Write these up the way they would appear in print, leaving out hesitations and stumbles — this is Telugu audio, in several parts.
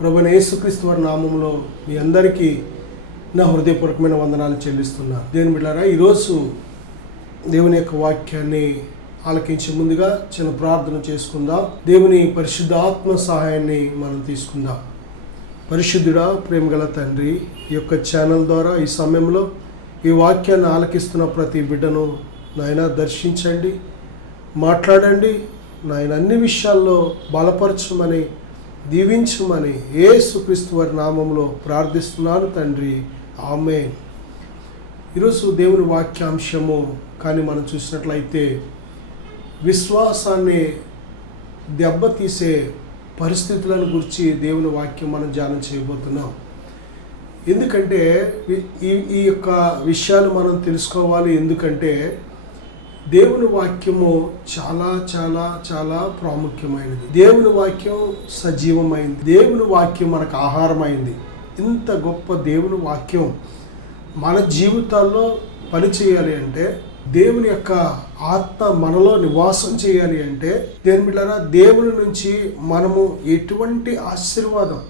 ప్రభువైన యేసుక్రీస్తు వారి నామములో మీ అందరికీ నా హృదయపూర్వకమైన వందనాలు చెల్లిస్తున్నాను. దేవుని బిడ్డలారా, ఈరోజు దేవుని యొక్క వాక్యాన్ని ఆలకించే ముందుగా చిన్న ప్రార్థన చేసుకుందాం. దేవుని పరిశుద్ధ ఆత్మ సహాయాన్ని మనం తీసుకుందాం. పరిశుద్ధుడా, ప్రేమగల తండ్రి, ఈ యొక్క ఛానల్ ద్వారా ఈ సమయంలో ఈ వాక్యాన్ని ఆలకిస్తున్న ప్రతి బిడ్డను నాయన దర్శించండి, మాట్లాడండి. నాయన అన్ని విషయాల్లో బలపరచమని, దీవించమని యేసుక్రీస్తు వారి నామంలో ప్రార్థిస్తున్నాను తండ్రి, ఆమేన్. ఈరోజు దేవుని వాక్యాంశము కానీ మనం చూసినట్లయితే విశ్వాసాన్ని దెబ్బతీసే పరిస్థితులను గురించి దేవుని వాక్యం మనం ధ్యానం చేయబోతున్నాం. ఎందుకంటే ఈ యొక్క విషయాలు మనం తెలుసుకోవాలి. ఎందుకంటే దేవుని వాక్యము చాలా చాలా చాలా ప్రాముఖ్యమైనది. దేవుని వాక్యం సజీవమైంది. దేవుని వాక్యం మనకు ఆహారమైంది. ఇంత గొప్ప దేవుని వాక్యం మన జీవితాల్లో పనిచేయాలి అంటే, దేవుని యొక్క ఆత్మ మనలో నివాసం చేయాలి అంటే, దేవుని బిడ్డలారా, దేవుని నుంచి మనము ఎటువంటి ఆశీర్వాదం,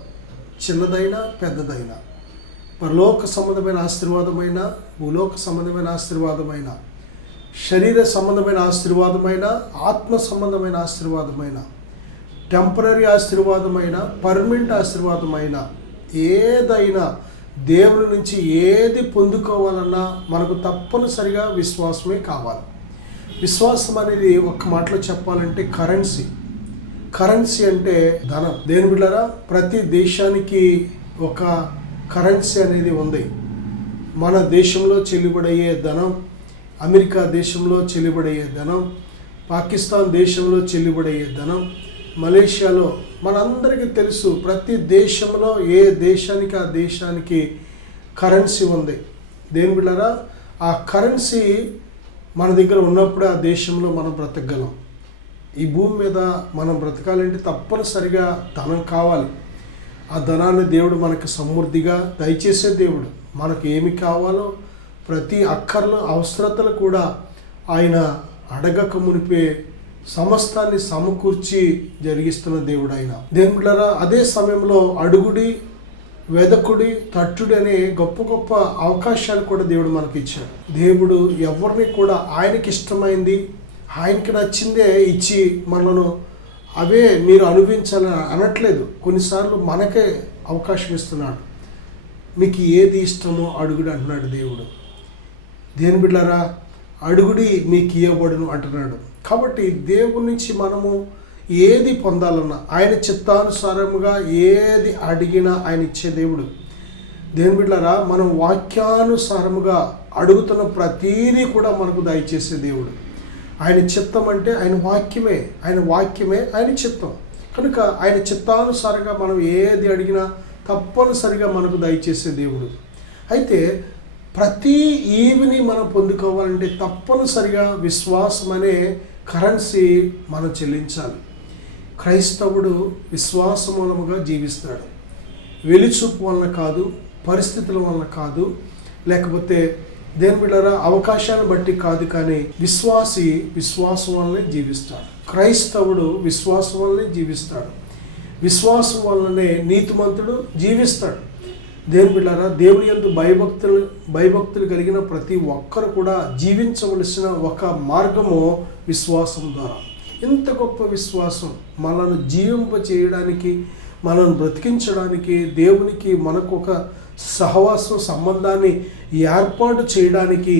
చిన్నదైనా పెద్దదైనా, పరలోక సంబంధమైన ఆశీర్వాదమైన, భూలోక సంబంధమైన ఆశీర్వాదమైన, శరీర సంబంధమైన ఆశీర్వాదమైన, ఆత్మ సంబంధమైన ఆశీర్వాదమైన, టెంపరీ ఆశీర్వాదమైన, పర్మనెంట్ ఆశీర్వాదమైన, ఏదైనా దేవుని నుంచి ఏది పొందుకోవాలన్నా మనకు తప్పనిసరిగా విశ్వాసమే కావాలి. విశ్వాసం అనేది ఒక్క మాటలో చెప్పాలంటే కరెన్సీ అంటే ధనం. దేవుని బిడ్డలారా, ప్రతి దేశానికి ఒక కరెన్సీ అనేది ఉంది. మన దేశంలో చెల్లిబడయ్యే ధనం, అమెరికా దేశంలో చెల్లిబడయ్యే ధనం, పాకిస్తాన్ దేశంలో చెల్లిబడయ్యే ధనం, మలేషియాలో, మనందరికీ తెలుసు ప్రతి దేశంలో ఏ దేశానికి ఆ దేశానికి కరెన్సీ ఉంది. దేవుని బిడ్డలారా, ఆ కరెన్సీ మన దగ్గర ఉన్నప్పుడే ఆ దేశంలో మనం బ్రతకగలం. ఈ భూమి మీద మనం బ్రతకాలంటే తప్పనిసరిగా ధనం కావాలి. ఆ ధనాన్ని దేవుడు మనకు సమృద్ధిగా దయచేసే దేవుడు. మనకు ఏమి కావాలో ప్రతి అక్కర్లు, అవసరతలు కూడా ఆయన అడగక మునిపే సమస్తాన్ని సమకూర్చి జరిగిస్తున్న దేవుడు ఆయన. దేవుని బిడ్డలారా, అదే సమయంలో అడుగుడి, వెదకుడి, తట్టుడి అనే గొప్ప గొప్ప అవకాశాలు కూడా దేవుడు మనకి ఇచ్చాడు. దేవుడు ఎవరిని కూడా ఆయనకి ఇష్టమైంది, ఆయనకి నచ్చిందే ఇచ్చి మనను అవే మీరు అనుభవించాలని అనట్లేదు. కొన్నిసార్లు మనకే అవకాశం ఇస్తున్నాడు. మీకు ఏది ఇష్టమో అడుగుడి అంటున్నాడు దేవుడు. దేవుని బిడ్డలారా, అడుగుడి మీకు ఇవ్వబడును అంటున్నాడు. కాబట్టి దేవుని నుంచి మనము ఏది పొందాలన్నా, ఆయన చిత్తానుసారముగా ఏది అడిగినా ఆయన ఇచ్చే దేవుడు. దేవుని బిడ్డలారా, మనం వాక్యానుసారముగా అడుగుతున్న ప్రతీదీ కూడా మనకు దయచేసే దేవుడు. ఆయన చిత్తం అంటే ఆయన వాక్యమే, ఆయన చిత్తం. కనుక ఆయన చిత్తానుసారంగా మనం ఏది అడిగినా తప్పనిసరిగా మనకు దయచేసే దేవుడు. అయితే ప్రతి ఈవిని మనం పొందుకోవాలంటే తప్పనిసరిగా విశ్వాసం అనే కరెన్సీ మనం చెల్లించాలి. క్రైస్తవుడు విశ్వాస మూలముగా జీవిస్తాడు. వెలిచూపు వలన కాదు, పరిస్థితుల వలన కాదు, లేకపోతే దేవుని బిడ్డలారా అవకాశాలను బట్టి కాదు, కానీ విశ్వాసం వల్లనే జీవిస్తాడు. క్రైస్తవుడు విశ్వాసం వల్లనే జీవిస్తాడు. విశ్వాసం వల్లనే నీతిమంతుడు జీవిస్తాడు. దేవుని బిడ్డలారా, దేవుని యందు భయభక్తులు కలిగిన ప్రతి ఒక్కరు కూడా జీవించవలసిన ఒక మార్గము విశ్వాసం ద్వారా. ఇంత గొప్ప విశ్వాసం మనల్ని జీవింప చేయడానికి, మనల్ని బ్రతికించడానికి, దేవునికి మనకు ఒక సహవాసం సంబంధాన్ని ఏర్పాటు చేయడానికి,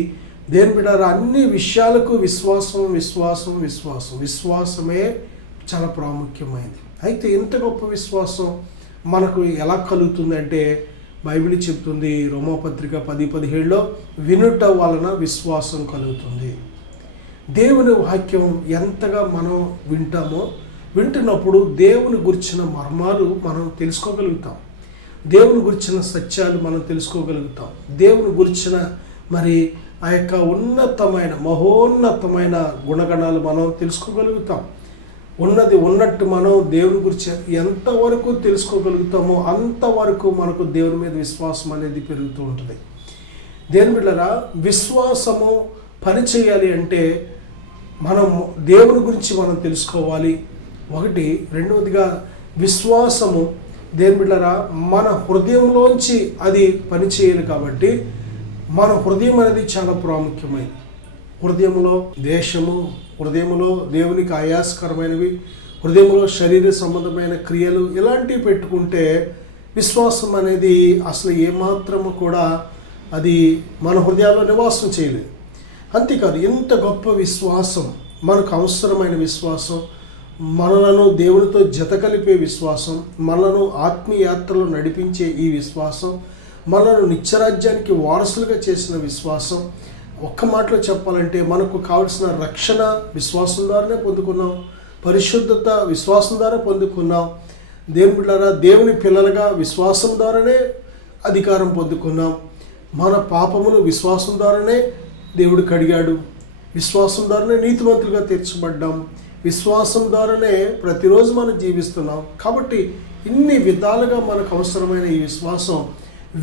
దేవుని బిడ్డలారా అన్ని విషయాలకు విశ్వాసమే చాలా ప్రాముఖ్యమైనది. అయితే ఇంత గొప్ప విశ్వాసం మనకు ఎలా కలుగుతుంది అంటే, బైబిల్ చెప్తుంది రోమాపత్రిక 10:17 వినుట వలన విశ్వాసం కలుగుతుంది. దేవుని వాక్యం ఎంతగా మనం వింటున్నప్పుడు దేవుని గురించిన మర్మాలు మనం తెలుసుకోగలుగుతాం. దేవుని గురించిన సత్యాలు మనం తెలుసుకోగలుగుతాం. దేవుని గురించిన మరి ఆ యొక్క మహోన్నతమైన గుణగణాలు మనం తెలుసుకోగలుగుతాం. ఉన్నది ఉన్నట్టు మనం దేవుని గురించి ఎంతవరకు తెలుసుకోగలుగుతామో అంతవరకు మనకు దేవుని మీద విశ్వాసం అనేది పెరుగుతూ ఉంటుంది. దేవుని బిడ్డలారా, విశ్వాసము పనిచేయాలి అంటే మనం దేవుని గురించి మనం తెలుసుకోవాలి. ఒకటి. రెండవదిగా విశ్వాసము దేని బిడ్డలారా, మన హృదయంలోంచి అది పనిచేయాలి. కాబట్టి మన హృదయం అనేది చాలా ప్రాముఖ్యమైనది. హృదయంలో దేశము, హృదయంలో దేవునికి ఆయాసకరమైనవి, హృదయంలో శరీర సంబంధమైన క్రియలు ఇలాంటివి పెట్టుకుంటే విశ్వాసం అనేది అసలు ఏమాత్రము కూడా అది మన హృదయాల్లో నివాసం చేయలేదు. అంతేకాదు, ఇంత గొప్ప విశ్వాసం, మనకు అవసరమైన విశ్వాసం, మనలను దేవునితో జత కలిపే విశ్వాసం, మనలను ఆత్మీయ యాత్రలో నడిపించే ఈ విశ్వాసం, మనలను నిత్యరాజ్యానికి వారసులుగా చేసిన విశ్వాసం, ఒక్క మాటలో చెప్పాలంటే మనకు కావలసిన రక్షణ విశ్వాసం ద్వారానే పొందుకున్నాం, పరిశుద్ధత విశ్వాసం ద్వారా పొందుకున్నాం, దేవుని బిడ్డలారా దేవుని పిల్లలుగా విశ్వాసం ద్వారానే అధికారం పొందుకున్నాం, మన పాపమును విశ్వాసం ద్వారానే దేవుడు కడిగాడు, విశ్వాసం ద్వారానే నీతిమంతులుగా తీర్చబడ్డాం, విశ్వాసం ద్వారానే ప్రతిరోజు మనం జీవిస్తున్నాం. కాబట్టి ఇన్ని విధాలుగా మనకు అవసరమైన ఈ విశ్వాసం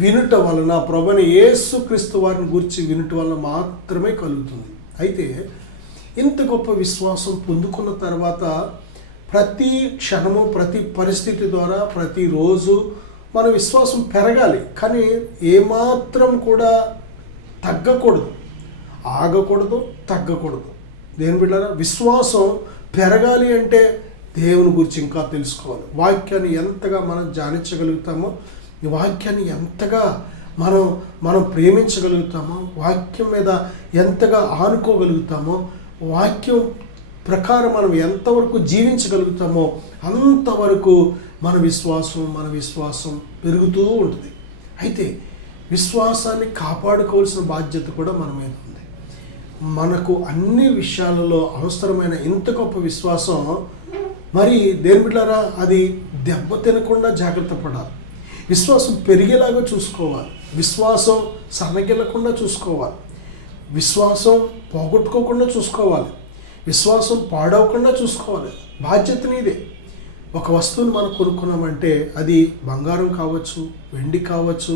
వినుట వలన, ప్రభువైన యేసుక్రీస్తు వారిని గురించి వినుట వలన మాత్రమే కలుగుతుంది. అయితే ఇంత గొప్ప విశ్వాసం పొందుకున్న తర్వాత ప్రతి క్షణము, ప్రతి పరిస్థితి ద్వారా ప్రతిరోజు మన విశ్వాసం పెరగాలి. కానీ ఏమాత్రం కూడా తగ్గకూడదు, ఆగకూడదు, తగ్గకూడదు. దేని బిడ్డలారా, విశ్వాసం పెరగాలి అంటే దేవుని గురించి ఇంకా తెలుసుకోవాలి. వాక్యాన్ని ఎంతగా మనం ధ్యానించగలుగుతామో, ఈ వాక్యాన్ని ఎంతగా మనం ప్రేమించగలుగుతామో, వాక్యం మీద ఎంతగా ఆనుకోగలుగుతామో, వాక్యం ప్రకారం మనం ఎంతవరకు జీవించగలుగుతామో అంతవరకు మన విశ్వాసం పెరుగుతూ ఉంటుంది. అయితే విశ్వాసాన్ని కాపాడుకోవాల్సిన బాధ్యత కూడా మన మీద ఉంది. మనకు అన్ని విషయాలలో అవసరమైన ఇంత గొప్ప విశ్వాసం మరి దేని బిడ్డలారా, అది దెబ్బ తినకుండా జాగ్రత్త పడాలి. విశ్వాసం పెరిగేలాగా చూసుకోవాలి, విశ్వాసం సన్నగిల్లకుండా చూసుకోవాలి, విశ్వాసం పోగొట్టుకోకుండా చూసుకోవాలి, విశ్వాసం పాడవకుండా చూసుకోవాలి. బాధ్యత నీదే. ఒక వస్తువుని మనం కొనుక్కున్నామంటే అది బంగారం కావచ్చు, వెండి కావచ్చు,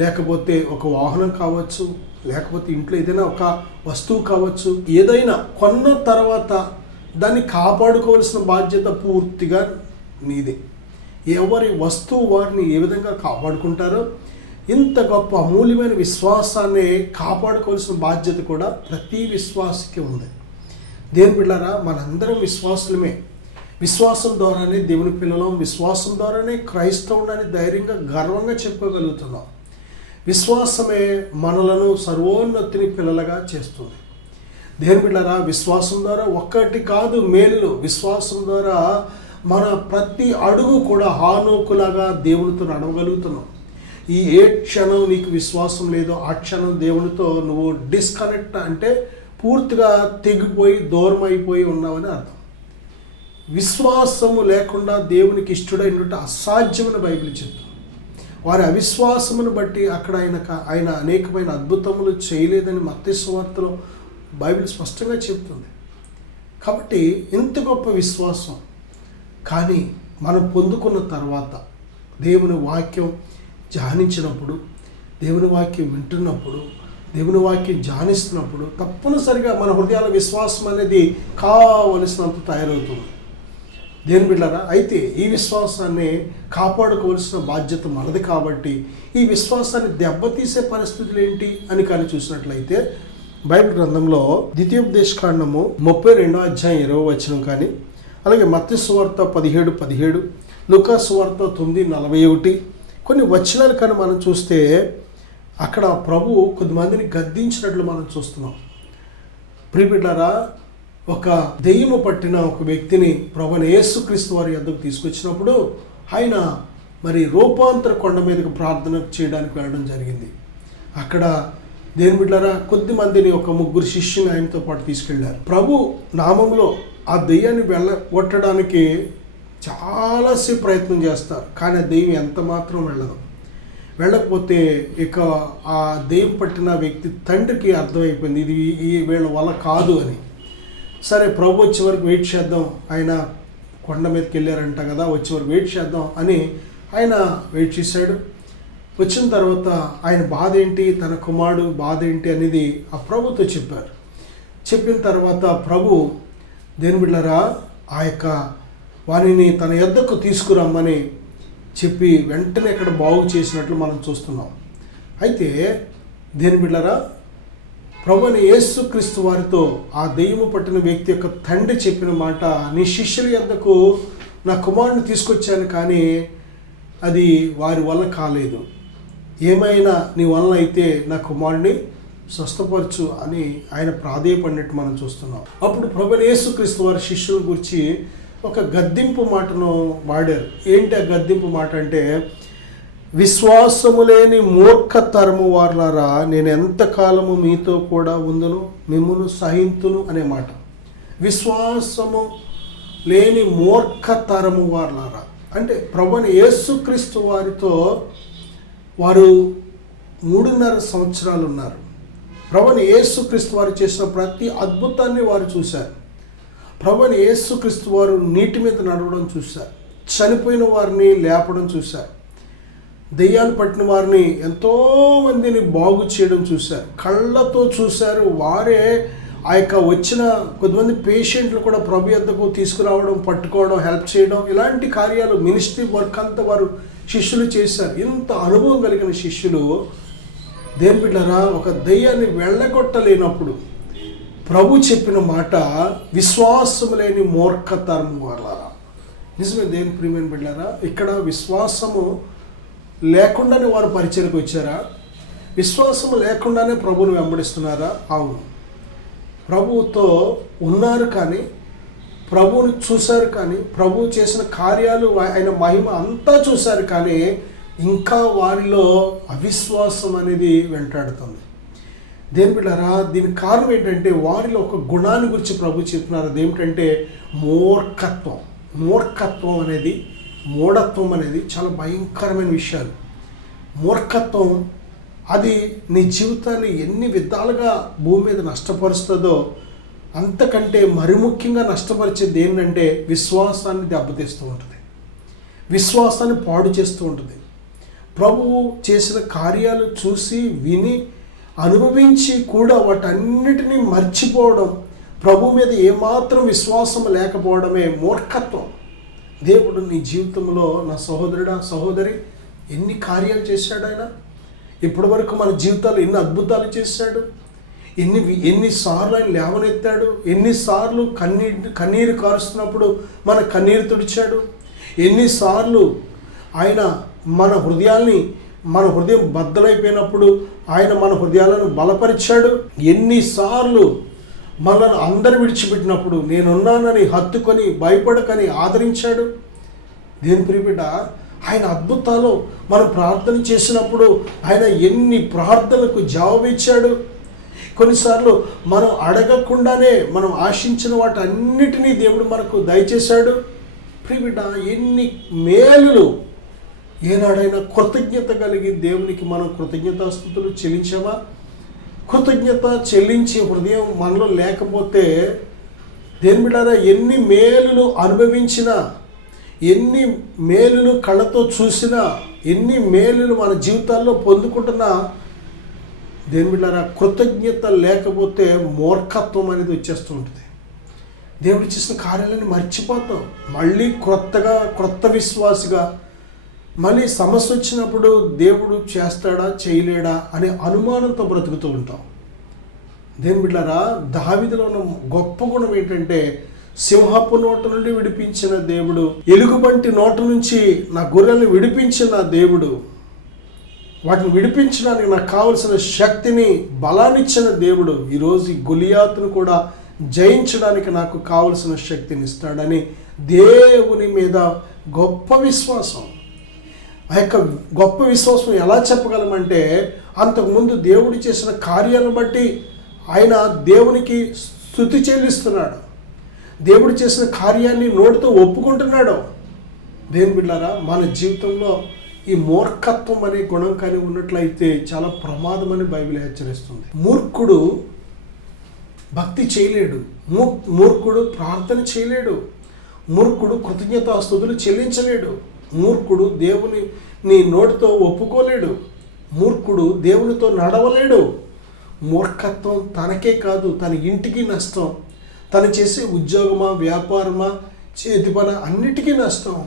లేకపోతే ఒక వాహనం కావచ్చు, లేకపోతే ఇంట్లో ఏదైనా ఒక వస్తువు కావచ్చు, ఏదైనా కొన్న తర్వాత దాన్ని కాపాడుకోవాల్సిన బాధ్యత పూర్తిగా నీదే. ఎవరి వస్తువు వారిని ఏ విధంగా కాపాడుకుంటారో ఇంత గొప్ప అమూల్యమైన విశ్వాసాన్ని కాపాడుకోవాల్సిన బాధ్యత కూడా ప్రతి విశ్వాసికి ఉంది. దేని బిడ్డలారా, మనందరం విశ్వాసులమే. విశ్వాసం ద్వారానే దేవుని పిల్లలం, విశ్వాసం ద్వారానే క్రైస్తవుడని ధైర్యంగా గర్వంగా చెప్పుకోగలుగుతున్నాం. విశ్వాసమే మనలను సర్వోన్నతిని పిల్లలుగా చేస్తుంది. దేని బిడ్డలారా, విశ్వాసం ద్వారా ఒక్కటి కాదు మేలులు. విశ్వాసం ద్వారా మన ప్రతి అడుగు కూడా హానోకులాగా దేవునితో నడవగలుగుతున్నాం. ఏ క్షణం నీకు విశ్వాసం లేదో ఆ క్షణం దేవునితో నువ్వు డిస్కనెక్ట్, అంటే పూర్తిగా తెగిపోయి దూరం అయిపోయి ఉన్నావని అర్థం. విశ్వాసము లేకుండా దేవునికి ఇష్టడైనట్టు అసాధ్యమని బైబిల్ చెప్తుంది. వారి అవిశ్వాసమును బట్టి అక్కడ ఆయన అనేకమైన అద్భుతములు చేయలేదని మత్తయి సువార్తలో బైబిల్ స్పష్టంగా చెప్తుంది. కాబట్టి ఇంత గొప్ప విశ్వాసం కానీ మనం పొందుకున్న తర్వాత దేవుని వాక్యం ధ్యానించినప్పుడు, దేవుని వాక్యం వింటున్నప్పుడు, దేవుని వాక్యం ధ్యానిస్తున్నప్పుడు తప్పనిసరిగా మన హృదయాల విశ్వాసం అనేది కావలసినంత తయారవుతుంది. దేని బిడ్డలారా, అయితే ఈ విశ్వాసాన్ని కాపాడుకోవాల్సిన బాధ్యత మనది. కాబట్టి ఈ విశ్వాసాన్ని దెబ్బతీసే పరిస్థితులు ఏంటి అని కానీ చూసినట్లయితే బైబిల్ గ్రంథంలో ద్వితీయోపదేశకాండము 32వ అధ్యాయం 20వ వచనం కానీ, అలాగే మత్తయి సువార్త 17:17, లూకా సువార్త 9:41 కొన్ని వచనాలు కానీ మనం చూస్తే అక్కడ ప్రభువు కొద్దిమందిని గద్దించినట్లు మనం చూస్తున్నాం. ప్రియబిడ్డలారా, ఒక దెయ్యము పట్టిన ఒక వ్యక్తిని ప్రభువైన యేసుక్రీస్తు వారి యొద్దకు తీసుకొచ్చినప్పుడు ఆయన మరి రూపాంతర కొండ మీదకు ప్రార్థన చేయడానికి వెళ్ళడం జరిగింది. అక్కడ దేని బిడ్డలారా, కొద్దిమందిని ఒక 3 శిష్యుని ఆయనతో పాటు తీసుకెళ్లారు. ప్రభు నామంలో ఆ దెయ్యాన్ని వెళ్ళగొట్టడానికి చాలాసేపు ప్రయత్నం చేస్తారు, కానీ ఆ దెయ్యం ఎంత మాత్రం వెళ్ళదు. వెళ్ళకపోతే ఇక ఆ దెయ్యం పట్టిన వ్యక్తి తండ్రికి అర్థమైపోయింది ఇది వీళ్ళ వల్ల కాదు అని. సరే, ప్రభు వచ్చే వరకు వెయిట్ చేద్దాం, ఆయన కొండ మీదకి వెళ్ళారంట కదా, వచ్చే వరకు వెయిట్ చేద్దాం అని ఆయన వెయిట్ చేశాడు. వచ్చిన తర్వాత ఆయన బాధ ఏంటి, తన కుమారుడు బాధ ఏంటి అనేది ఆ ప్రభుతో చెప్పారు. చెప్పిన తర్వాత ప్రభు దేని బిడ్డలారా ఆ యొక్క వారిని తన యొద్దకు తీసుకురమ్మని చెప్పి వెంటనే ఇక్కడ బాగు చేసినట్లు మనం చూస్తున్నాం. అయితే దేని బిడ్డలారా, ప్రభువైన యేసుక్రీస్తు వారితో ఆ దెయ్యము పట్టిన వ్యక్తి యొక్క తండ్రి చెప్పిన మాట, నీ శిష్యుల యొద్దకు నా కుమారుని తీసుకొచ్చాను కానీ అది వారి వల్ల కాలేదు, ఏమైనా నీ వలన అయితే నా కుమారుని స్వస్థపరచు అని ఆయన ప్రాధేయపడినట్టు మనం చూస్తున్నాం. అప్పుడు ప్రభువైన యేసుక్రీస్తు వారి శిష్యుల గురించి ఒక గద్దింపు మాటను వాడారు. ఏంటి ఆ గద్దింపు మాట అంటే, విశ్వాసము లేని మూర్ఖతరము వారలారా, నేను ఎంతకాలము మీతో కూడా ఉందును, మిమ్మును సహింతును అనే మాట. విశ్వాసము లేని మూర్ఖతరము వారలారా అంటే ప్రభువైన యేసుక్రీస్తు వారితో వారు 3.5 సంవత్సరాలు ఉన్నారు. ప్రభువైన యేసుక్రీస్తు వారు చేసిన ప్రతి అద్భుతాన్ని వారు చూశారు. ప్రభువైన యేసుక్రీస్తు వారు నీటి మీద నడవడం చూశారు, చనిపోయిన వారిని లేపడం చూశారు, దెయ్యాలు పట్టిన వారిని ఎంతోమందిని బాగు చేయడం చూశారు, కళ్ళతో చూశారు. వారే ఆ యొక్క వచ్చిన కొద్దిమంది పేషెంట్లు కూడా ప్రభు యొద్దకు తీసుకురావడం, పట్టుకోవడం, హెల్ప్ చేయడం, ఇలాంటి కార్యాలు మినిస్ట్రీ వర్క్ అంతా వారు శిష్యులు చేశారు. ఇంత అనుభవం కలిగిన శిష్యులు దేని బిడ్డలారా, ఒక దెయ్యాన్ని వెళ్ళగొట్టలేనప్పుడు ప్రభు చెప్పిన మాట, విశ్వాసం లేని మూర్ఖతరము వారలారా. నిజమే దేని ప్రియమైన బిడ్డలారా, ఇక్కడ విశ్వాసము లేకుండానే వారు పరిచయకు వచ్చారా? విశ్వాసము లేకుండానే ప్రభువును వెంబడిస్తున్నారా? అవును, ప్రభువుతో ఉన్నారు కానీ, ప్రభువుని చూశారు కానీ, ప్రభువు చేసిన కార్యాలు, ఆయన మహిమ అంతా చూశారు కానీ ఇంకా వారిలో అవిశ్వాసం అనేది వెంటాడుతుంది. దేని బిడ్డలారా, దీనికి కారణం ఏంటంటే వారిలో ఒక గుణాన్ని గురించి ప్రభు చెప్తున్నారు. అదేమిటంటే మూర్ఖత్వం. మూర్ఖత్వం అనేది, మూఢత్వం అనేది చాలా భయంకరమైన విషయాలు. మూర్ఖత్వం అది నీ జీవితాన్ని ఎన్ని విధాలుగా భూమి మీద నష్టపరుస్తుందో అంతకంటే మరి ముఖ్యంగా నష్టపరిచేది ఏంటంటే విశ్వాసాన్ని దెబ్బతీస్తూ ఉంటుంది, విశ్వాసాన్ని పాడు చేస్తూ ఉంటుంది. ప్రభువు చేసిన కార్యాలు చూసి విని అనుభవించి కూడా వాటన్నిటినీ మర్చిపోవడం, ప్రభు మీద ఏమాత్రం విశ్వాసం లేకపోవడమే మూర్ఖత్వం. దేవుడు నీ జీవితంలో, నా సహోదరుడా సహోదరి, ఎన్ని కార్యాలు చేశాడు ఆయన. ఇప్పటి వరకు మన జీవితాలు ఎన్ని అద్భుతాలు చేశాడు, ఎన్నిసార్లు ఆయన లేవనెత్తాడు, ఎన్నిసార్లు కన్నీరు కారుస్తున్నప్పుడు మన కన్నీరు తుడిచాడు, ఎన్నిసార్లు ఆయన మన హృదయం బద్దలైపోయినప్పుడు ఆయన మన హృదయాలను బలపరిచాడు, ఎన్నిసార్లు మనల్ని అందరు విడిచిపెట్టినప్పుడు నేనున్నానని హత్తుకొని భయపడకని ఆదరించాడు. దేని ప్రియబిడ్డ, ఆయన అద్భుతాలు మనం ప్రార్థన చేసినప్పుడు ఆయన ఎన్ని ప్రార్థనలకు జవాబిచ్చాడు. కొన్నిసార్లు మనం అడగకుండానే మనం ఆశించిన వాటన్నిటినీ దేవుడు మనకు దయచేశాడు. ప్రియబిడ్డ, ఎన్ని మేలులు. ఏనాడైనా కృతజ్ఞత కలిగి దేవునికి మనం కృతజ్ఞతాస్తుతులు చెల్లించామా? కృతజ్ఞత చెల్లించే హృదయం మనలో లేకపోతే దేని బిడ్డారా, ఎన్ని మేలులు అనుభవించినా, ఎన్ని మేలులు కళ్ళతో చూసినా, ఎన్ని మేలులు మన జీవితాల్లో పొందుకుంటున్నా, దేని బిడ్డారా, కృతజ్ఞత లేకపోతే మూర్ఖత్వం అనేది వచ్చేస్తూ ఉంటుంది. దేవుడు చేసిన కార్యాలను మర్చిపోతాం. మళ్ళీ క్రొత్త విశ్వాసిగా మళ్ళీ సమస్య వచ్చినప్పుడు దేవుడు చేస్తాడా చేయలేడా అనే అనుమానంతో బ్రతుకుతూ ఉంటాం. దేని బిడ్డారా, దావీదులో ఉన్న గొప్ప గుణం ఏంటంటే, సింహపు నోట నుండి విడిపించిన దేవుడు, ఎలుగుబంటి నోట నుంచి నా గొర్రెల్ని విడిపించిన దేవుడు, వాటిని విడిపించడానికి నాకు కావలసిన శక్తిని, బలాన్నిచ్చిన దేవుడు ఈరోజు ఈ గొలియాతును కూడా జయించడానికి నాకు కావలసిన శక్తిని ఇస్తాడని దేవుని మీద గొప్ప విశ్వాసం. ఆ యొక్క గొప్ప విశ్వాసం ఎలా చెప్పగలమంటే, అంతకుముందు దేవుడు చేసిన కార్యాలను బట్టి ఆయన దేవునికి స్తుతి చెల్లిస్తున్నాడు, దేవుడు చేసిన కార్యాన్ని నోటితో ఒప్పుకుంటున్నాడు. దేని బిడ్డారా, మన జీవితంలో ఈ మూర్ఖత్వం అనే గుణం కానీ ఉన్నట్లయితే చాలా ప్రమాదమని బైబిల్ హెచ్చరిస్తుంది. మూర్ఖుడు భక్తి చేయలేడు, మూర్ఖుడు ప్రార్థన చేయలేడు, మూర్ఖుడు కృతజ్ఞతాస్తుతులు చెల్లించలేడు, మూర్ఖుడు దేవుని నోటితో ఒప్పుకోలేడు, మూర్ఖుడు దేవునితో నడవలేడు. మూర్ఖత్వం తనకే కాదు, తన ఇంటికి నష్టం, తను చేసే ఉద్యోగమా, వ్యాపారమా, చేతి పని అన్నిటికీ నష్టం.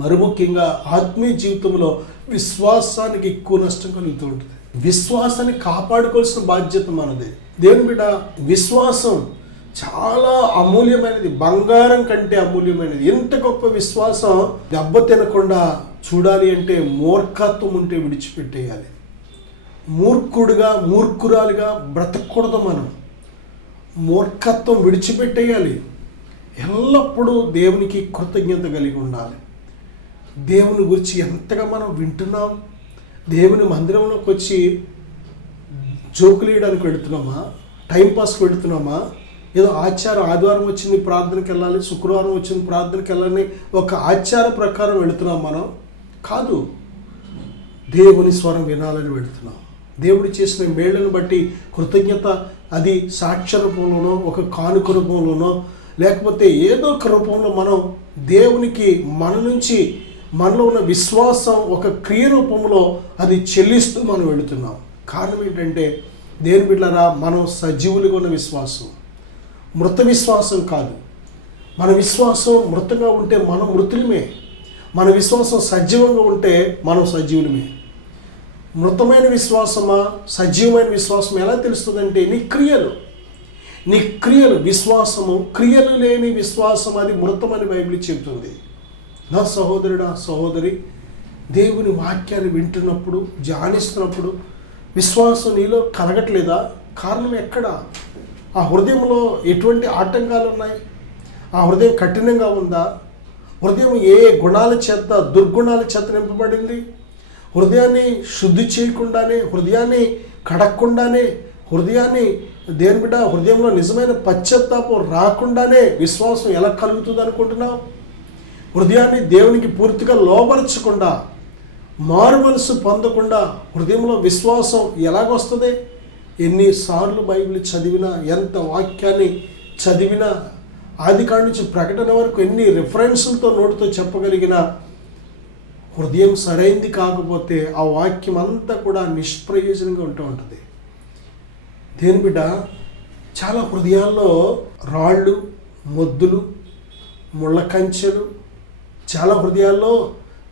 మరి ముఖ్యంగా ఆత్మీయ జీవితంలో విశ్వాసానికి ఎక్కువ నష్టం కలుగుతూ ఉంటుంది. విశ్వాసాన్ని కాపాడుకోవాల్సిన బాధ్యత మనది. దేవుని బిడ్డ, విశ్వాసం చాలా అమూల్యమైనది, బంగారం కంటే అమూల్యమైనది. ఎంత గొప్ప విశ్వాసం దెబ్బ తినకుండా చూడాలి అంటే మూర్ఖత్వం ఉంటే విడిచిపెట్టేయాలి. మూర్ఖుడుగా మూర్ఖురాలుగా బ్రతకూడదు. మనం మూర్ఖత్వం విడిచిపెట్టేయాలి. ఎల్లప్పుడూ దేవునికి కృతజ్ఞత కలిగి ఉండాలి. దేవుని గురించి ఎంతగా మనం వింటున్నాం. దేవుని మందిరంలోకి వచ్చి జోకులు వేయడానికి వెళుతున్నామా, టైంపాస్కి వెళుతున్నామా, ఏదో ఆచారం ఆదివారం వచ్చింది ప్రార్థనకి వెళ్ళాలి, శుక్రవారం వచ్చింది ప్రార్థనకి వెళ్ళాలని ఒక ఆచార ప్రకారం వెళుతున్నాం మనం కాదు. దేవుని స్వరం వినాలని వెళుతున్నాం. దేవుడు చేసిన మేళ్లను బట్టి కృతజ్ఞత, అది సాక్ష్య రూపంలోనో ఒక కానుక రూపంలోనో లేకపోతే ఏదో ఒక రూపంలో మనం దేవునికి మన నుంచి మనలో ఉన్న విశ్వాసం ఒక క్రియ రూపంలో అది చెల్లిస్తూ మనం వెళుతున్నాం. కారణం ఏంటంటే దేవుని బిడ్డలారా, మనం సజీవులుగా ఉన్న విశ్వాసం, మృత విశ్వాసం కాదు. మన విశ్వాసం మృతంగా ఉంటే మనం మృతులమే. మన విశ్వాసం సజీవంగా ఉంటే మనం సజీవులమే. మృతమైన విశ్వాసమా సజీవమైన విశ్వాసం ఎలా తెలుస్తుందంటే నీ క్రియలు. విశ్వాసము క్రియలు లేని విశ్వాసం అది మృతమని బైబిల్ చెబుతుంది. నా సహోదరుడా, సహోదరి, దేవుని వాక్యాన్ని వింటున్నప్పుడు, ధ్యానిస్తున్నప్పుడు విశ్వాసం నీలో కలగట్లేదా? కారణం ఎక్కడ? ఆ హృదయంలో ఎటువంటి ఆటంకాలు ఉన్నాయి? ఆ హృదయం కఠినంగా ఉందా? హృదయం ఏ గుణాల చేత, దుర్గుణాల చేత నింపబడింది? హృదయాన్ని శుద్ధి చేయకుండానే, హృదయాన్ని కడగకుండానే, హృదయాన్ని దేవుని బిడ్డ హృదయంలో నిజమైన పశ్చాత్తాపం రాకుండానే విశ్వాసం ఎలా కలుగుతుంది అనుకుంటున్నావు? హృదయాన్ని దేవునికి పూర్తిగా లోబరచకుండా, మారు మనసు పొందకుండా హృదయంలో విశ్వాసం ఎలాగొస్తుంది? ఎన్నిసార్లు బైబిల్ చదివినా, ఎంత వాక్యాన్ని చదివినా, ఆదికాండం నుంచి ప్రకటన వరకు ఎన్ని రిఫరెన్సులతో నోటితో చెప్పగలిగిన హృదయం సరైంది కాకపోతే ఆ వాక్యం అంతా కూడా నిష్ప్రయోజనంగా ఉంటూ ఉంటుంది. దేని బిడ్డ, చాలా హృదయాల్లో రాళ్ళు, మొద్దులు, ముళ్ళ కంచెలు, చాలా హృదయాల్లో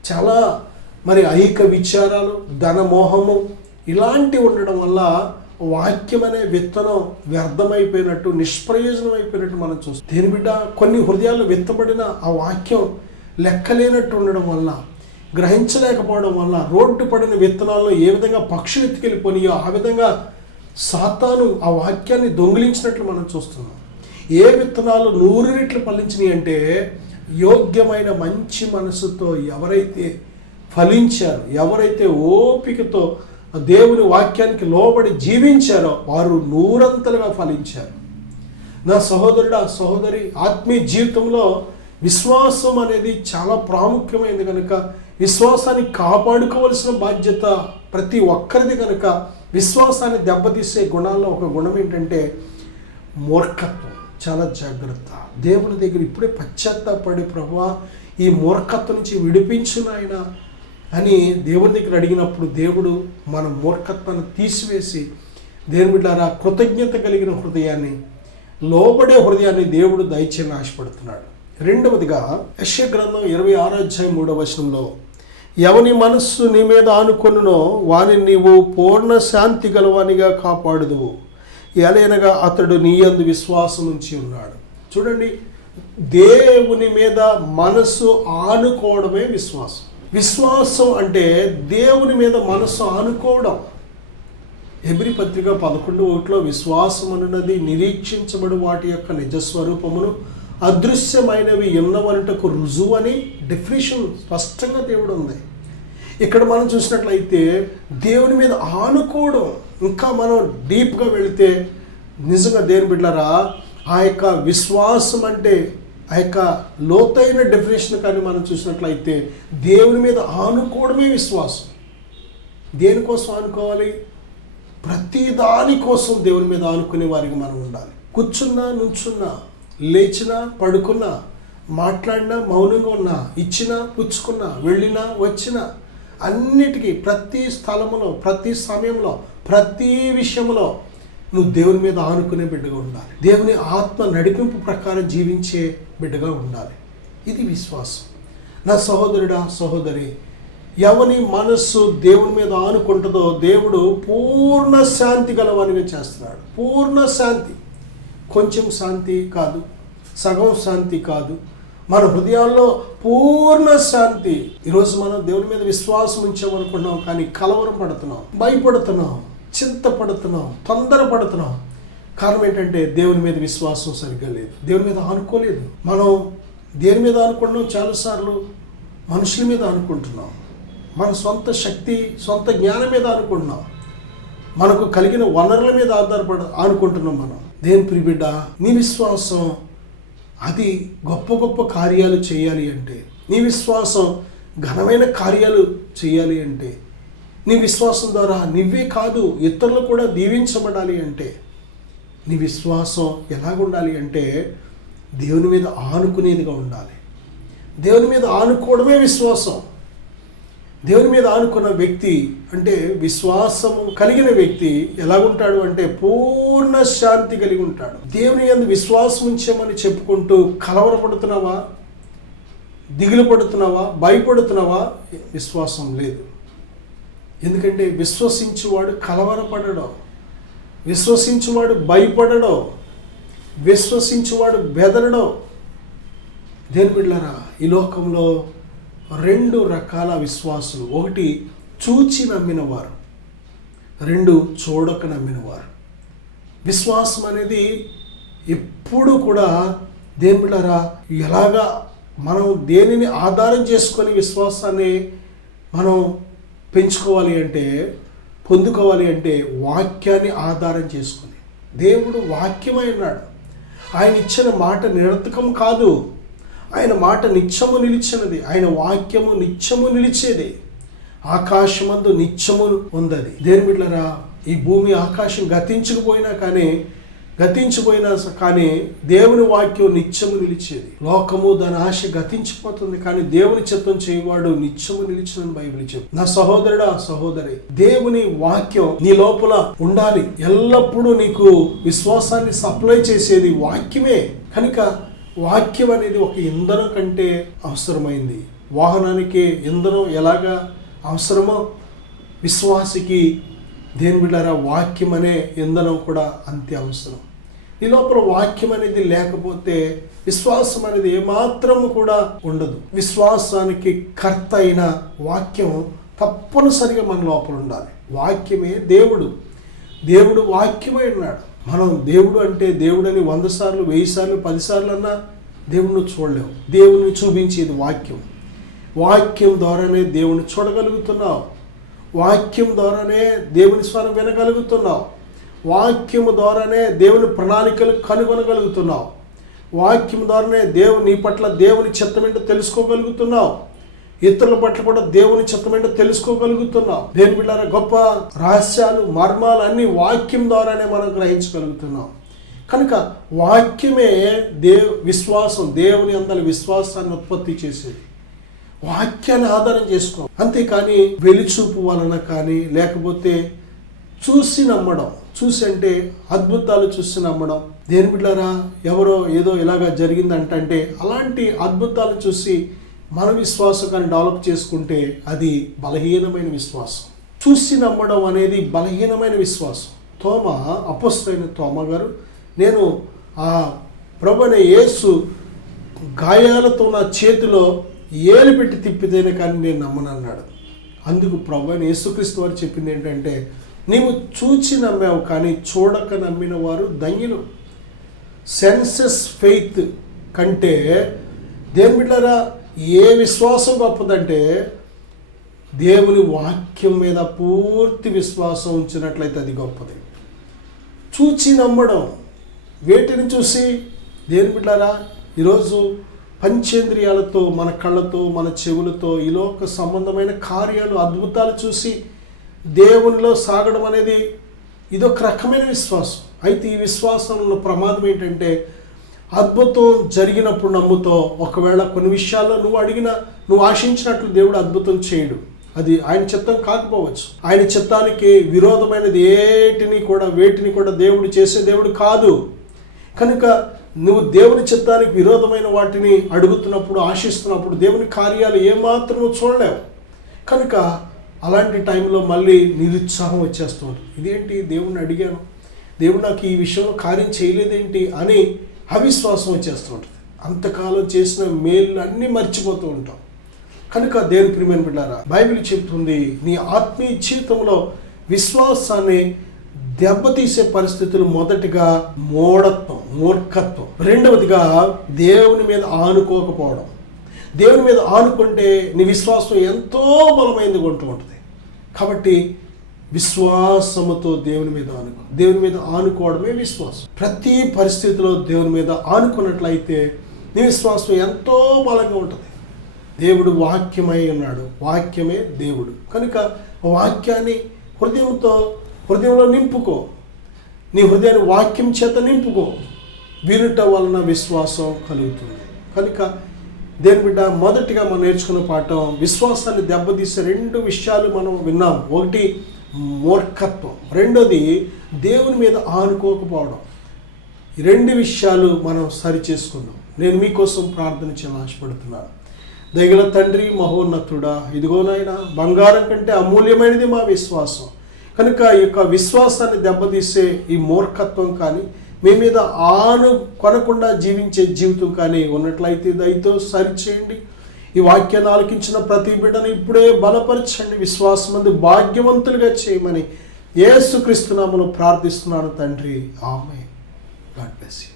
చాలా ఐక విచారాలు, ధనమోహము ఇలాంటివి ఉండడం వల్ల వాక్యం అనే విత్తనం వ్యర్థమైపోయినట్టు, నిష్ప్రయోజనం అయిపోయినట్టు మనం చూస్తాం. దేని బిడ్డ, కొన్ని హృదయాల్లో విత్తబడిన ఆ వాక్యం లెక్కలేనట్టు ఉండడం వల్ల, గ్రహించలేకపోవడం వల్ల రోడ్డు పడిన విత్తనాల్లో ఏ విధంగా పక్షులు ఎత్తుకెళ్ళిపోయినాయో ఆ విధంగా సాతాను ఆ వాక్యాన్ని దొంగిలించినట్లు మనం చూస్తున్నాం. ఏ విత్తనాలు 100 రెట్లు ఫలించినాయి అంటే యోగ్యమైన మంచి మనసుతో ఎవరైతే ఫలించారో, ఎవరైతే ఓపికతో దేవుని వాక్యానికి లోబడి జీవించారో వారు 100 ఫలించారు. నా సహోదరుడా, సహోదరి, ఆత్మీయ జీవితంలో విశ్వాసం అనేది చాలా ప్రాముఖ్యమైనది కనుక విశ్వాసాన్ని కాపాడుకోవాల్సిన బాధ్యత ప్రతి ఒక్కరిది కనుక విశ్వాసాన్ని దెబ్బతీసే గుణాల్లో ఒక గుణం ఏంటంటే మూర్ఖత్వం. చాలా జాగ్రత్త. దేవుని దగ్గర ఇప్పుడే పశ్చాత్తాపడి, ప్రభువా ఈ మూర్ఖత్వం నుంచి విడిపించు నాయనా అని దేవుని దగ్గర అడిగినప్పుడు దేవుడు మన మూర్ఖత్వాన్ని తీసివేసి దేవుని బిడ్డలారా కృతజ్ఞత కలిగిన హృదయాన్ని, లోబడే హృదయాన్ని దేవుడు దయచేయని ఆశపడుతున్నాడు. రెండవదిగా యెషయా గ్రంథం 26:3 ఎవని మనస్సు నీ మీద ఆనుకొనునో వాని నీవు పూర్ణ శాంతి గలవానిగా కాపాడుదువు, ఎలయనగా అతడు నీ యందు విశ్వాసం ఉంచి ఉన్నాడు. చూడండి, దేవుని మీద మనస్సు ఆనుకోవడమే విశ్వాసం. విశ్వాసం అంటే దేవుని మీద మనస్సు ఆనుకోవడం. హెబ్రీ పత్రిక 11:1 విశ్వాసం అనున్నది నిరీక్షించబడి వాటి యొక్క నిజస్వరూపమును అదృశ్యమైనవి ఉన్నవనుటకు రుజువు అని డెఫినేషన్ స్పష్టంగా దేవుడు ఉంది. ఇక్కడ మనం చూసినట్లయితే దేవుని మీద ఆనుకోవడం, ఇంకా మనం డీప్గా వెళితే నిజంగా దేవుని బిడ్డలారా ఆ యొక్క విశ్వాసం అంటే ఆ యొక్క లోతైన డెఫినేషన్ కానీ మనం చూసినట్లయితే దేవుని మీద ఆనుకోవడమే విశ్వాసం. దేనికోసం ఆనుకోవాలి? ప్రతి దానికోసం దేవుని మీద ఆనుకునే వారికి మనం ఉండాలి. కూర్చున్నా, నుంచున్నా, లేచినా, పడుకున్నా, మాట్లాడినా, మౌనంగా ఉన్నా, ఇచ్చినా, పుచ్చుకున్నా, వెళ్ళినా, వచ్చినా, అన్నిటికీ ప్రతి స్థలములో, ప్రతి సమయంలో, ప్రతి విషయంలో నువ్వు దేవుని మీద ఆనుకునే బిడ్డగా ఉండాలి. దేవుని ఆత్మ నడిపింపు ప్రకారం జీవించే బిడ్డగా ఉండాలి. ఇది విశ్వాసం. నా సహోదరుడా, సహోదరి, ఎవని మనస్సు దేవుని మీద ఆనుకుంటుందో దేవుడు పూర్ణ శాంతి గలవానిగా చేస్తున్నాడు. పూర్ణ శాంతి, కొంచెం శాంతి కాదు, సగం శాంతి కాదు, మన హృదయాల్లో పూర్ణ శాంతి. ఈరోజు మనం దేవుని మీద విశ్వాసం ఉంచామనుకున్నాం, కానీ కలవరం పడుతున్నాం, భయపడుతున్నాం, చింతపడుతున్నాం, తొందరపడుతున్నాం. కారణం ఏంటంటే దేవుని మీద విశ్వాసం సరిగ్గా లేదు, దేవుని మీద ఆనుకోలేదు. మనం దేని మీద అనుకుంటున్నాం? చాలాసార్లు మనుషుల మీద అనుకుంటున్నాం, మన సొంత శక్తి, సొంత జ్ఞానం మీద అనుకుంటున్నాం, మనకు కలిగిన వనరుల మీద అనుకుంటున్నాం. మనం దేవుని ప్రియబిడ్డ, నీ విశ్వాసం అది గొప్ప గొప్ప కార్యాలు చేయాలి అంటే, నీ విశ్వాసం ఘనమైన కార్యాలు చేయాలి అంటే, నీ విశ్వాసం ద్వారా నువ్వే కాదు ఇతరులు కూడా దీవించబడాలి అంటే, నీ విశ్వాసం ఎలాగుండాలి అంటే దేవుని మీద ఆనుకునేదిగా ఉండాలి. దేవుని మీద ఆనుకోవడమే విశ్వాసం. దేవుని మీద ఆనుకున్న వ్యక్తి అంటే విశ్వాసము కలిగిన వ్యక్తి ఎలాగుంటాడు అంటే పూర్ణ శాంతి కలిగి ఉంటాడు. దేవుని యందు విశ్వాసం ఉంచామని చెప్పుకుంటూ కలవరపడుతున్నావా, దిగులు పడుతున్నావా, భయపడుతున్నావా? విశ్వాసం లేదు. ఎందుకంటే విశ్వసించువాడు కలవరపడడం, విశ్వసించువాడు భయపడడం, విశ్వసించువాడు బెదరడం. దేని బిడ్డలారా, ఈ లోకంలో 2 రకాల విశ్వాసులు. ఒకటి చూచి నమ్మినవారు, 2 చూడక నమ్మినవారు. విశ్వాసం అనేది ఎప్పుడు కూడా దేని బిడ్డలారా, ఎలాగా మనం దేనిని ఆధారం చేసుకొని విశ్వాసాన్ని మనం పెంచుకోవాలి అంటే, పొందుకోవాలి అంటే వాక్యాన్ని ఆధారం చేసుకొని. దేవుడు వాక్యమై ఉన్నాడు. ఆయన ఇచ్చిన మాట నిరర్థకం కాదు, ఆయన మాట నిత్యము నిలిచినది, ఆయన వాక్యము నిత్యము నిలిచేది. ఆకాశమందు నిత్యము ఉందది. దేని బిడ్డలారా, ఈ భూమి ఆకాశం గతించకపోయినా కానీ దేవుని వాక్యం నిత్యము నిలిచేది. లోకము దాని ఆశ గతించిపోతుంది, కానీ దేవుని చిత్తం చేయవాడు నిత్యము నిలిచినని బైబిల్ చెప్పు. నా సహోదరుడా, సహోదరి, దేవుని వాక్యం నీ లోపల ఉండాలి. ఎల్లప్పుడూ నీకు విశ్వాసాన్ని సప్లై చేసేది వాక్యమే. కనుక వాక్యం అనేది ఒక ఇంధనం కంటే అవసరమైంది. వాహనానికి ఇంధనం ఎలాగా అవసరమో విశ్వాసికి దేని బిడ్డారా వాక్యం అనే ఇంధనం కూడా అంతే అవసరం. ఈ లోపల వాక్యం అనేది లేకపోతే విశ్వాసం అనేది ఏమాత్రము కూడా ఉండదు. విశ్వాసానికి కర్త అయిన వాక్యం తప్పనిసరిగా మన లోపల ఉండాలి. వాక్యమే దేవుడు. దేవుడు వాక్యమై ఉన్నాడు. మనం దేవుడు అంటే దేవుడని 100 సార్లు 1000 సార్లు 10 సార్లు అన్నా దేవుడిని చూడలేవు. దేవుడిని చూపించేది వాక్యం. వాక్యం ద్వారానే దేవుని చూడగలుగుతున్నావు. వాక్యం ద్వారానే దేవుని స్వరం వినగలుగుతున్నావు. వాక్యం ద్వారానే దేవుని ప్రణాళికలు కనుగొనగలుగుతున్నావు. వాక్యం ద్వారానే నీ పట్ల దేవుని చిత్తమేంటో తెలుసుకోగలుగుతున్నావు. ఇతరుల పట్ల కూడా దేవుని చిత్తమేంటో తెలుసుకోగలుగుతున్నావు. దేని బిడ్డారా, గొప్ప రహస్యాలు, మర్మాలు అన్నీ వాక్యం ద్వారానే మనం గ్రహించగలుగుతున్నాం. కనుక వాక్యమే విశ్వాసం, దేవుని అందరి విశ్వాసాన్ని ఉత్పత్తి చేసేది. వాక్యాన్ని ఆధారం చేసుకో. అంతేకాని వెలిచూపు వలన కానీ, లేకపోతే చూసి నమ్మడం, చూసి అంటే అద్భుతాలు చూసి నమ్మడం. దేని బిడ్డారా, ఎవరో ఏదో ఇలాగా జరిగిందంటే అలాంటి అద్భుతాలు చూసి మన విశ్వాసాన్ని డెవలప్ చేసుకుంటే అది బలహీనమైన విశ్వాసం. చూసి నమ్మడం అనేది బలహీనమైన విశ్వాసం. అపొస్తలుడైన తోమా గారు, నేను ఆ ప్రభువైన యేసు గాయాలతో నా చేతిలో ఏలు పెట్టి తిప్పితేనే కానీ నేను నమ్మనన్నాడు. అందుకు ప్రభువైన యేసుక్రీస్తు వారు చెప్పింది ఏంటంటే, నీవు చూచి నమ్మావు కానీ చూడక నమ్మిన వారు ధన్యులు. సెన్సెస్ ఫెయిత్ కంటే దేని బిడ్డారా ఏ విశ్వాసం గొప్పదంటే దేవుని వాక్యం మీద పూర్తి విశ్వాసం ఉంచినట్లయితే అది గొప్పది. చూచి నమ్మడం, వేటిని చూసి? దేని బిడ్డారా, ఈరోజు పంచేంద్రియాలతో, మన కళ్ళతో, మన చెవులతో ఈ లోక సంబంధమైన కార్యాలు, అద్భుతాలు చూసి దేవునిలో సాగడం అనేది ఇదొక రకమైన విశ్వాసం. అయితే ఈ విశ్వాసంలో ప్రమాదం ఏంటంటే, అద్భుతం జరిగినప్పుడు నమ్ముతావు. ఒకవేళ కొన్ని విషయాల్లో నువ్వు ఆశించినట్లు దేవుడు అద్భుతం చేయడు. అది ఆయన చిత్తం కాకపోవచ్చు. ఆయన చిత్తానికి విరోధమైనది వేటిని కూడా దేవుడు చేసే దేవుడు కాదు. కనుక నువ్వు దేవుని చిత్తానికి విరోధమైన వాటిని అడుగుతున్నప్పుడు, ఆశిస్తున్నప్పుడు దేవుని కార్యాలు ఏమాత్రం నువ్వు చూడలేవు. కనుక అలాంటి టైంలో మళ్ళీ నిరుత్సాహం వచ్చేస్తూ ఉంటుంది. ఇదేంటి, దేవుణ్ణి అడిగాను, దేవుడు నాకు ఈ విషయంలో కార్యం చేయలేదేంటి అని అవిశ్వాసం వచ్చేస్తూ ఉంటుంది. అంతకాలం చేసిన మేలు అన్నీ మర్చిపోతూ ఉంటాం. కనుక దేవుని ప్రియమైన బిడ్డలారా, బైబిల్ చెప్తుంది, నీ ఆత్మీయ జీవితంలో విశ్వాసాన్ని దెబ్బతీసే పరిస్థితులు మొదటిగా మూర్ఖత్వం, రెండవదిగా దేవుని మీద ఆనుకోకపోవడం. దేవుని మీద ఆనుకుంటే నీ విశ్వాసం ఎంతో బలమైనది ఉంటూ ఉంటుంది. కాబట్టి విశ్వాసముతో దేవుని మీద ఆనుకోవడమే విశ్వాసం. ప్రతి పరిస్థితిలో దేవుని మీద ఆనుకున్నట్లయితే నీ విశ్వాసం ఎంతో బలంగా ఉంటుంది. దేవుడు వాక్యమై ఉన్నాడు, వాక్యమే దేవుడు. కనుక వాక్యాన్ని హృదయంలో నింపుకో, నీ హృదయాన్ని వాక్యం చేత నింపుకో. వినుట వలన విశ్వాసం కలుగుతుంది. కనుక దేవుని బిడ్డ, మొదటిగా మనం నేర్చుకున్న పాఠం, విశ్వాసాన్ని దెబ్బతీసే 2 విషయాలు మనం విన్నాం. ఒకటి మూర్ఖత్వం, రెండోది దేవుని మీద ఆనుకోకపోవడం. ఈ 2 విషయాలు మనం సరి చేసుకుందాం. నేను మీకోసం ప్రార్థన చేయాలని ఆశపడుతున్నాను. దయగల తండ్రి, మహోన్నతుడా, ఇదిగో నాయనా, బంగారం కంటే అమూల్యమైనది మా విశ్వాసం. కనుక ఈ యొక్క విశ్వాసాన్ని దెబ్బతీసే ఈ మూర్ఖత్వం కానీ, మీ మీద కొనకుండా జీవించే జీవితం కానీ ఉన్నట్లయితే దయతో సరిచేయండి. ఈ వాక్యాన్ని ఆలకించిన ప్రతి బిడ్డను ఇప్పుడే బలపరచండి, విశ్వాసమందు భాగ్యవంతులుగా చేయమని యేసుక్రీస్తు నామములో ప్రార్థిస్తున్నాను తండ్రి, ఆమేన్. God bless you.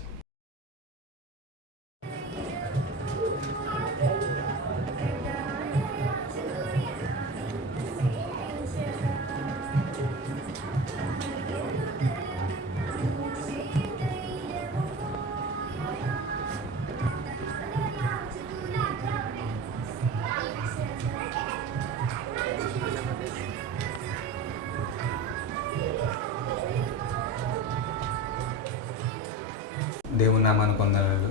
దేవుని నామానికి వందనాలు,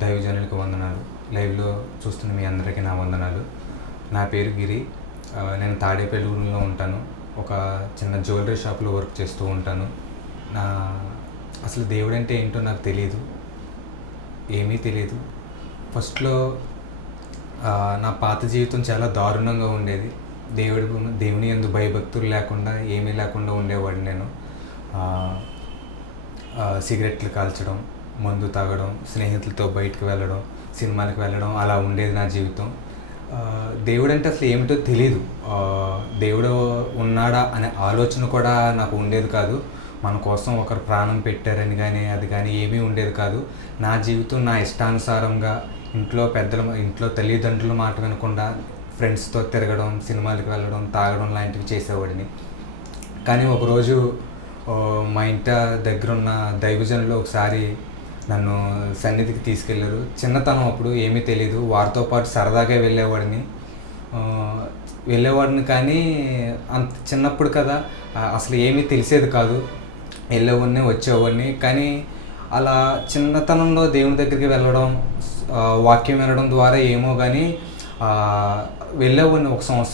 దైవజనులకు వందనాలు, లైవ్లో చూస్తున్న మీ అందరికీ నా వందనాలు. నా పేరు గిరి. నేను తాడేపల్లిలో ఉంటాను. ఒక చిన్న జ్యువెలరీ షాప్లో వర్క్ చేస్తూ ఉంటాను. అసలు దేవుడు అంటే ఏంటో నాకు తెలియదు, ఏమీ తెలియదు. ఫస్ట్లో నా పాత జీవితం చాలా దారుణంగా ఉండేది. దేవుని యందు భయభక్తులు లేకుండా, ఏమీ లేకుండా ఉండేవాడిని నేను. సిగరెట్లు కాల్చడం, మందు తాగడం, స్నేహితులతో బయటకు వెళ్ళడం, సినిమాలకు వెళ్ళడం, అలా ఉండేది నా జీవితం. దేవుడు అంటే అసలు ఏమిటో తెలియదు. దేవుడు ఉన్నాడా అనే ఆలోచన కూడా నాకు ఉండేది కాదు. మన కోసం ఒకరు ప్రాణం పెట్టారని కానీ అది కానీ ఏమీ ఉండేది కాదు. నా జీవితం నా ఇష్టానుసారంగా ఇంట్లో తల్లిదండ్రుల మాట వినకుండా ఫ్రెండ్స్తో తిరగడం, సినిమాలకు వెళ్ళడం, తాగడం లాంటివి చేసేవాడిని. కానీ ఒకరోజు మా ఇంటి దగ్గర ఉన్న దైవజనులు ఒకసారి నన్ను సన్నిధికి తీసుకెళ్ళారు. చిన్నతనం అప్పుడు ఏమీ తెలియదు. వారితో పాటు సరదాగా వెళ్ళేవాడిని కానీ అంత చిన్నప్పుడు కదా, అసలు ఏమీ తెలిసేది కాదు. వెళ్ళేవాడిని, వచ్చేవాడిని. కానీ అలా చిన్నతనంలో దేవుని దగ్గరికి వెళ్ళడం, వాక్యం వినడం ద్వారా ఏమో కానీ వెళ్ళేవాడిని. 1 సంవత్సరం